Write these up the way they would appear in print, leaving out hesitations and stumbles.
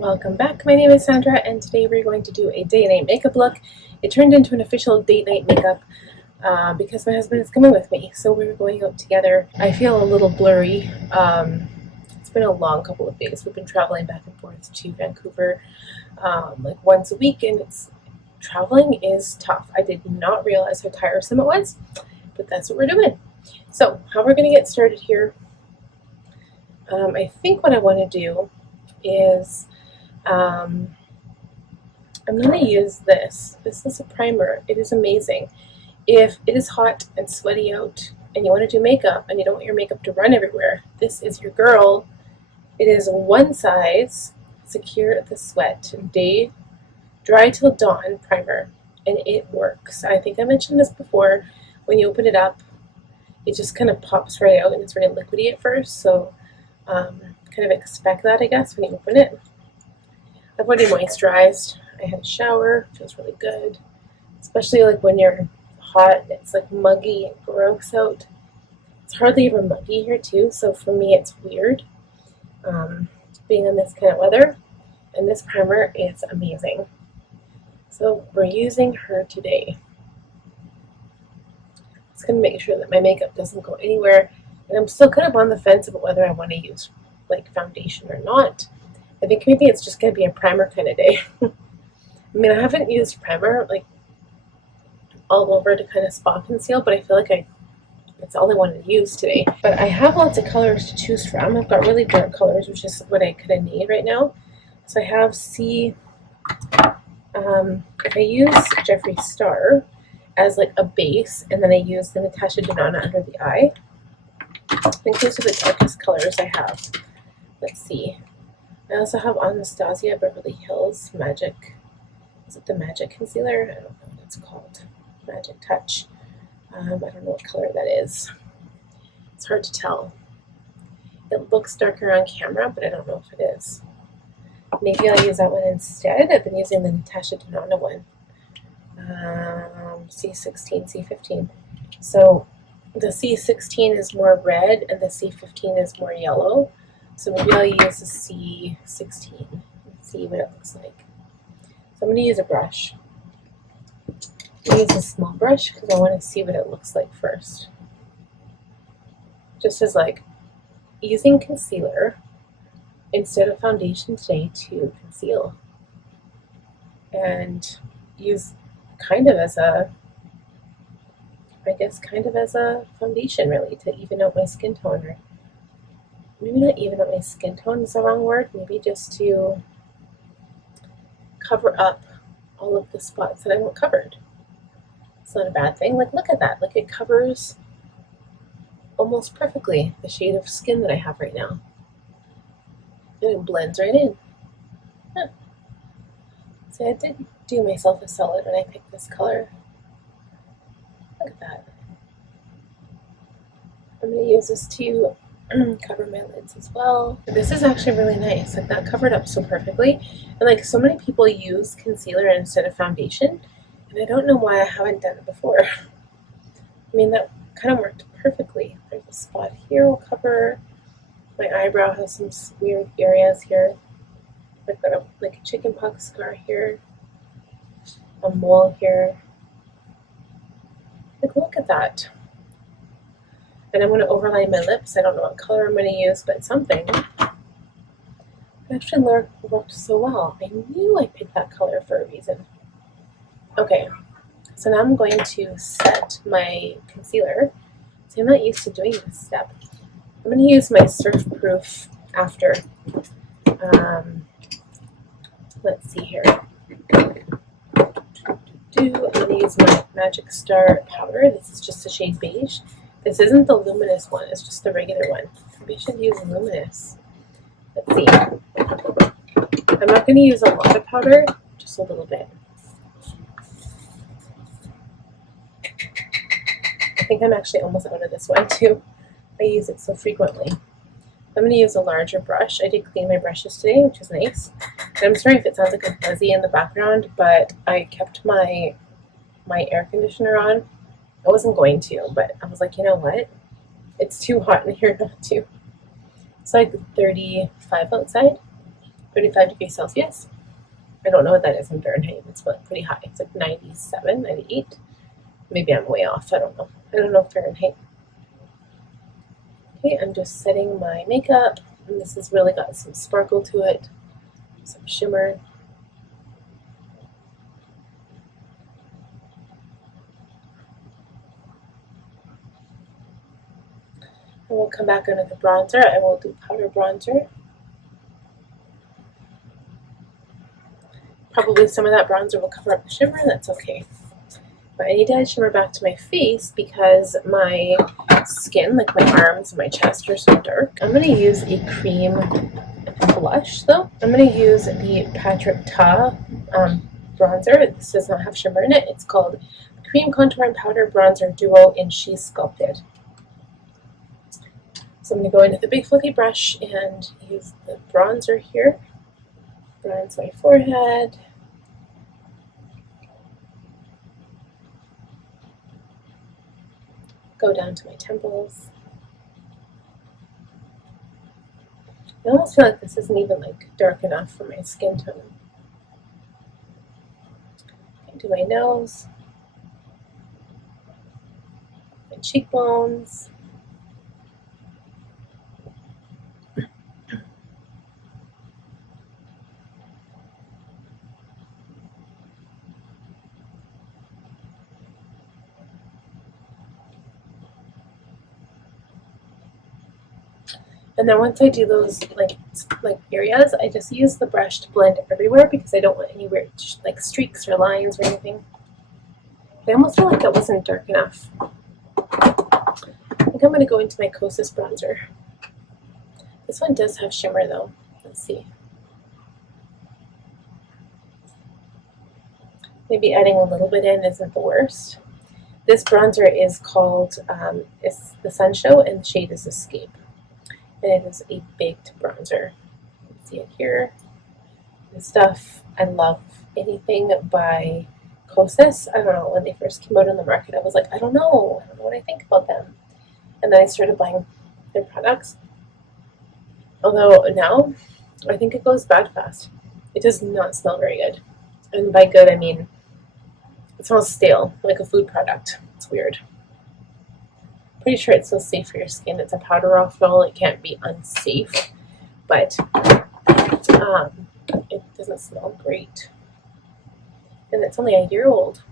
Welcome back. My name is Sandra and today we're going to do a date night makeup look. It turned into an official date night makeup because my husband is coming with me, so we're going out together. I feel a little blurry. It's been a long couple of days. We've been traveling back and forth to Vancouver like once a week, and traveling is tough. I did not realize how tiresome it was, but that's what we're doing. So how we're going to get started here, I think what I want to do is I'm going to use this. This is a primer. It is amazing. If it is hot and sweaty out and you want to do makeup and you don't want your makeup to run everywhere, this is your girl. It is one size, secure the sweat, day dry till dawn primer, and it works. I think I mentioned this before. When you open it up, it just kind of pops right out and it's very liquidy at first, so kind of expect that, I guess, when you open it. I've already moisturized. I had a shower. It feels really good, especially like when you're hot. It's like muggy and gross out. It's hardly ever muggy here too, so for me it's weird being in this kind of weather, and this primer is amazing. So we're using her today. Just gonna make sure that my makeup doesn't go anywhere, and I'm still kind of on the fence about whether I want to use like foundation or not. I think maybe it's just going to be a primer kind of day. I mean, I haven't used primer like all over to kind of spot conceal, but I feel like that's all I wanted to use today. But I have lots of colors to choose from. I've got really dark colors, which is what I kind of need right now. So I have if I use Jeffree Star as like a base, and then I use the Natasha Denona under the eye. I think those are the darkest colors I have. Let's see. I also have Anastasia Beverly Hills Magic. Is it the Magic Concealer? I don't know what it's called. Magic Touch. I don't know what color that is. It's hard to tell. It looks darker on camera, but I don't know if it is. Maybe I'll use that one instead. I've been using the Natasha Denona one. C16, C15. So the C16 is more red and the C15 is more yellow. So maybe I'll use the C16 and see what it looks like. So I'm going to use a brush. I'm going to use a small brush because I want to see what it looks like first. Just as like using concealer instead of foundation today to conceal. And use kind of as a, I guess kind of as a foundation really, to even out my skin tone, or maybe not even out my skin tone is the wrong word, maybe just to cover up all of the spots that I want covered. It's not a bad thing. Like, look at that. Like, it covers almost perfectly the shade of skin that I have right now. And it blends right in. Huh. See, I did do myself a solid when I picked this color. Look at that. I'm going to use this to cover my lids as well. This is actually really nice. Like, that covered up so perfectly. And like, so many people use concealer instead of foundation, and I don't know why I haven't done it before. I mean, that kind of worked perfectly. There's a spot here. We'll cover. My eyebrow has some weird areas here. I've got like a chicken pox scar here, a mole here. Like, look at that. And I'm going to overline my lips. I don't know what color I'm going to use, but something. It actually worked so well. I knew I picked that color for a reason. Okay, so now I'm going to set my concealer. So I'm not used to doing this step. I'm going to use my Surf Proof after. Let's see here. I'm going to use my Magic Star powder. This is just the shade Beige. This isn't the Luminous one, it's just the regular one. Maybe I should use Luminous. Let's see. I'm not going to use a lot of powder, just a little bit. I think I'm actually almost out of this one too. I use it so frequently. I'm going to use a larger brush. I did clean my brushes today, which is nice. And I'm sorry if it sounds like a buzzy in the background, but I kept my air conditioner on. I wasn't going to, but I was like, you know what? It's too hot in here not to. It's like 35 outside. 35 degrees Celsius. I don't know what that is in Fahrenheit. It's pretty high. It's like 97, 98. Maybe I'm way off. I don't know. I don't know Fahrenheit. Okay, I'm just setting my makeup, and this has really got some sparkle to it, some shimmer. And we'll come back under the bronzer. I will do powder bronzer. Probably some of that bronzer will cover up the shimmer, and that's okay. But I need to add shimmer back to my face because my skin, like my arms and my chest, are so dark. I'm going to use a cream blush though. I'm going to use the Patrick Ta bronzer. This does not have shimmer in it. It's called Cream Contour and Powder Bronzer Duo in She's Sculpted. So I'm going to go into the big fluffy brush and use the bronzer here. Bronze my forehead. Go down to my temples. I almost feel like this isn't even like dark enough for my skin tone. Okay, do my nose, my cheekbones. And then once I do those like areas, I just use the brush to blend everywhere because I don't want any weird like streaks or lines or anything. I almost feel like that wasn't dark enough. I think I'm going to go into my Kosas bronzer. This one does have shimmer though. Let's see. Maybe adding a little bit in isn't the worst. This bronzer is called it's the Sunshow, and the shade is Escape. And it is a baked bronzer. You can see it here. This stuff, I love anything by Kosas. I don't know, when they first came out on the market, I was like, I don't know what I think about them. And then I started buying their products. Although now, I think it goes bad fast. It does not smell very good. And by good, I mean, it smells stale, like a food product. It's weird. Pretty sure it's still safe for your skin. It's a powder off roll. It can't be unsafe, but it doesn't smell great. And it's only a year old.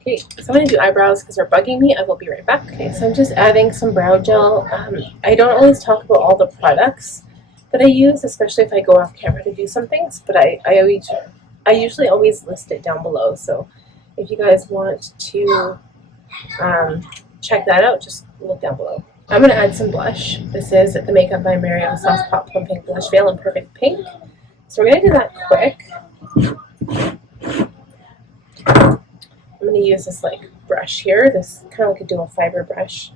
Okay, so I'm going to do eyebrows because they're bugging me. I will be right back. Okay, so I'm just adding some brow gel. I don't always talk about all the products that I use, especially if I go off camera to do some things, but I usually always list it down below. So if you guys want to check that out, just look down below. I'm going to add some blush. This is the Makeup by Mario Soft Pop Plumping Blush Veil in Perfect Pink. So we're going to do that quick. I'm going to use this like brush here, this kind of like a dual fiber brush,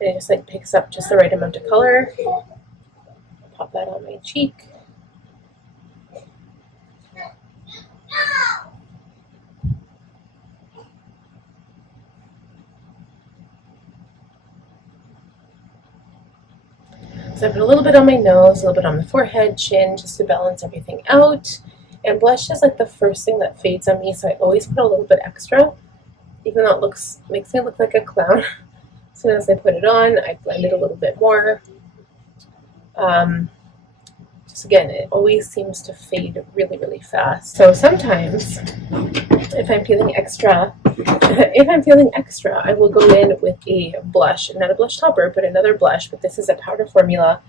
and it just like picks up just the right amount of color. Pop that on my cheek. So I put a little bit on my nose, a little bit on the forehead, chin, just to balance everything out. And blush is like the first thing that fades on me, so I always put a little bit extra, even though it makes me look like a clown. As soon as I put it on, I blend it a little bit more. Just again, it always seems to fade really, really fast. So sometimes, if I'm feeling extra, I will go in with a blush, not a blush topper, but another blush. But this is a powder formula,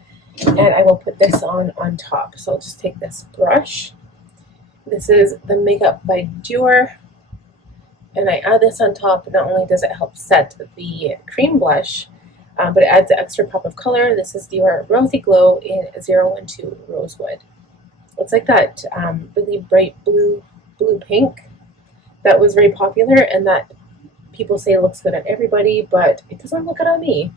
and I will put this on top. So I'll just take this brush. This is the Makeup by Dior, and I add this on top. Not only does it help set the cream blush, but it adds an extra pop of color. This is Dior Rosy Glow in 012 Rosewood. It's like that really bright blue pink that was very popular and that people say looks good on everybody, but it doesn't look good on me.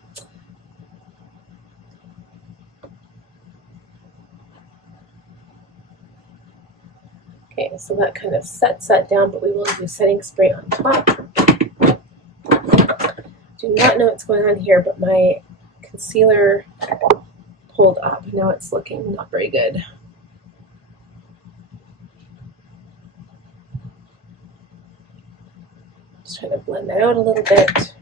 Okay, so that kind of sets that down, but we will do setting spray on top. Do not know what's going on here, but my concealer pulled up. Now it's looking not very good. Just try to blend that out a little bit.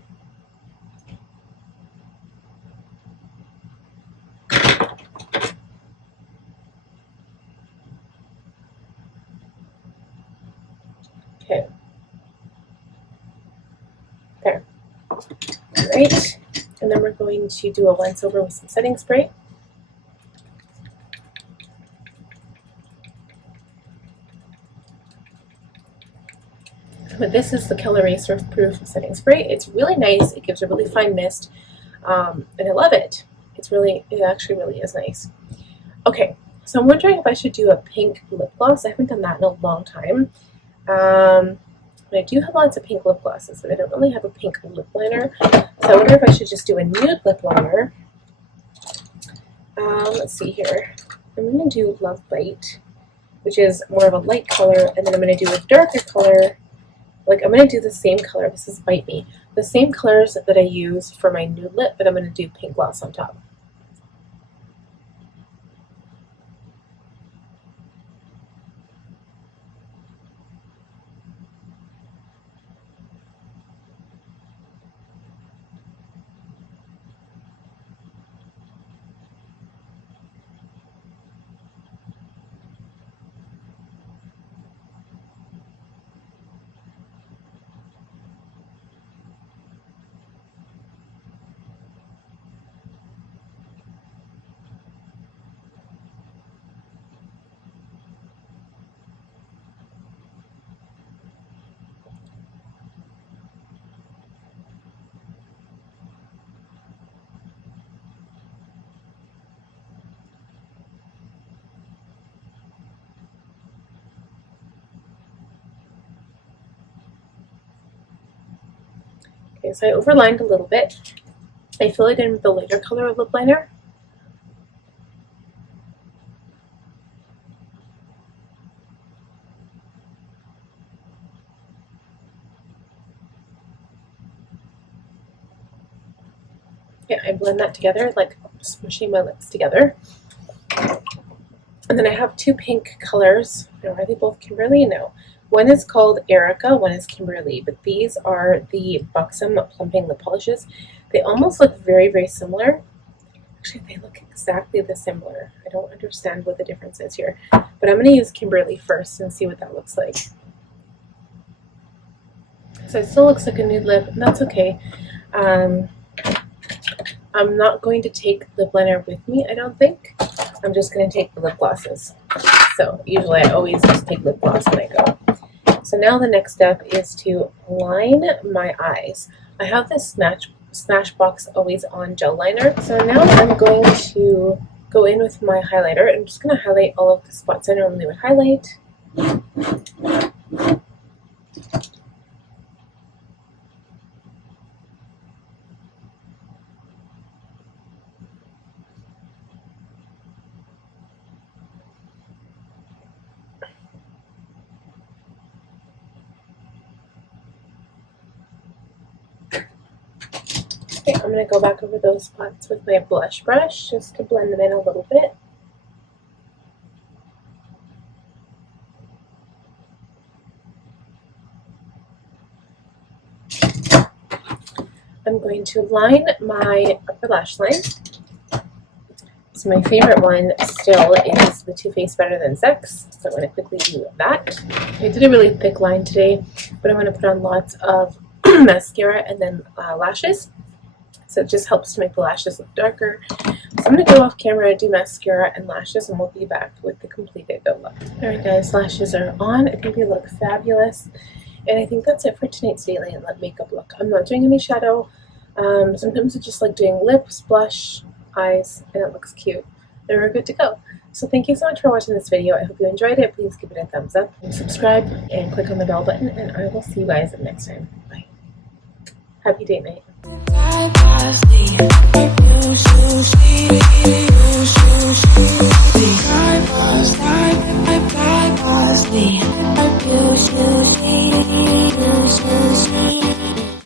Okay. There. Alright. And then we're going to do a once over with some setting spray. But this is the Caliray Surf Proof setting spray. It's really nice. It gives a really fine mist, and I love it. It actually really is nice. Okay, so I'm wondering if I should do a pink lip gloss. I haven't done that in a long time. But I do have lots of pink lip glosses, but I don't really have a pink lip liner. So I wonder if I should just do a nude lip liner. Let's see here. I'm going to do Love Bite, which is more of a light color, and then I'm going to do a darker color. Like, I'm going to do the same color. This is Bite Me. The same colors that I use for my nude lip, but I'm going to do pink gloss on top. Okay, so I overlined a little bit. I fill it in with the lighter color of lip liner. Yeah, I blend that together, like smushing my lips together. And then I have two pink colors. Are they both Kimberly? No. One is called Erica, one is Kimberly, but these are the Buxom Plumping lip polishes. They almost look very, very similar. Actually, they look exactly the similar. I don't understand what the difference is here. But I'm going to use Kimberly first and see what that looks like. So it still looks like a nude lip, and that's okay. I'm not going to take lip liner with me, I don't think. I'm just going to take the lip glosses. So usually I always just take lip gloss when I go. So now the next step is to line my eyes. I have this Smashbox Always On gel liner. So now I'm going to go in with my highlighter. I'm just going to highlight all of the spots I normally would highlight. Okay, I'm going to go back over those spots with my blush brush just to blend them in a little bit. I'm going to line my upper lash line. So my favorite one still is the Too Faced Better Than Sex. So I'm going to quickly do that. I did a really thick line today, but I'm going to put on lots of mascara and then lashes. So it just helps to make the lashes look darker. So I'm going to go off camera, do mascara and lashes, and we'll be back with the completed look. Alright guys, lashes are on. I think they look fabulous. And I think that's it for tonight's daily and makeup look. I'm not doing any shadow. Sometimes I just like doing lips, blush, eyes, and it looks cute. And we're good to go. So thank you so much for watching this video. I hope you enjoyed it. Please give it a thumbs up and subscribe and click on the bell button, and I will see you guys next time. Bye. Happy date night.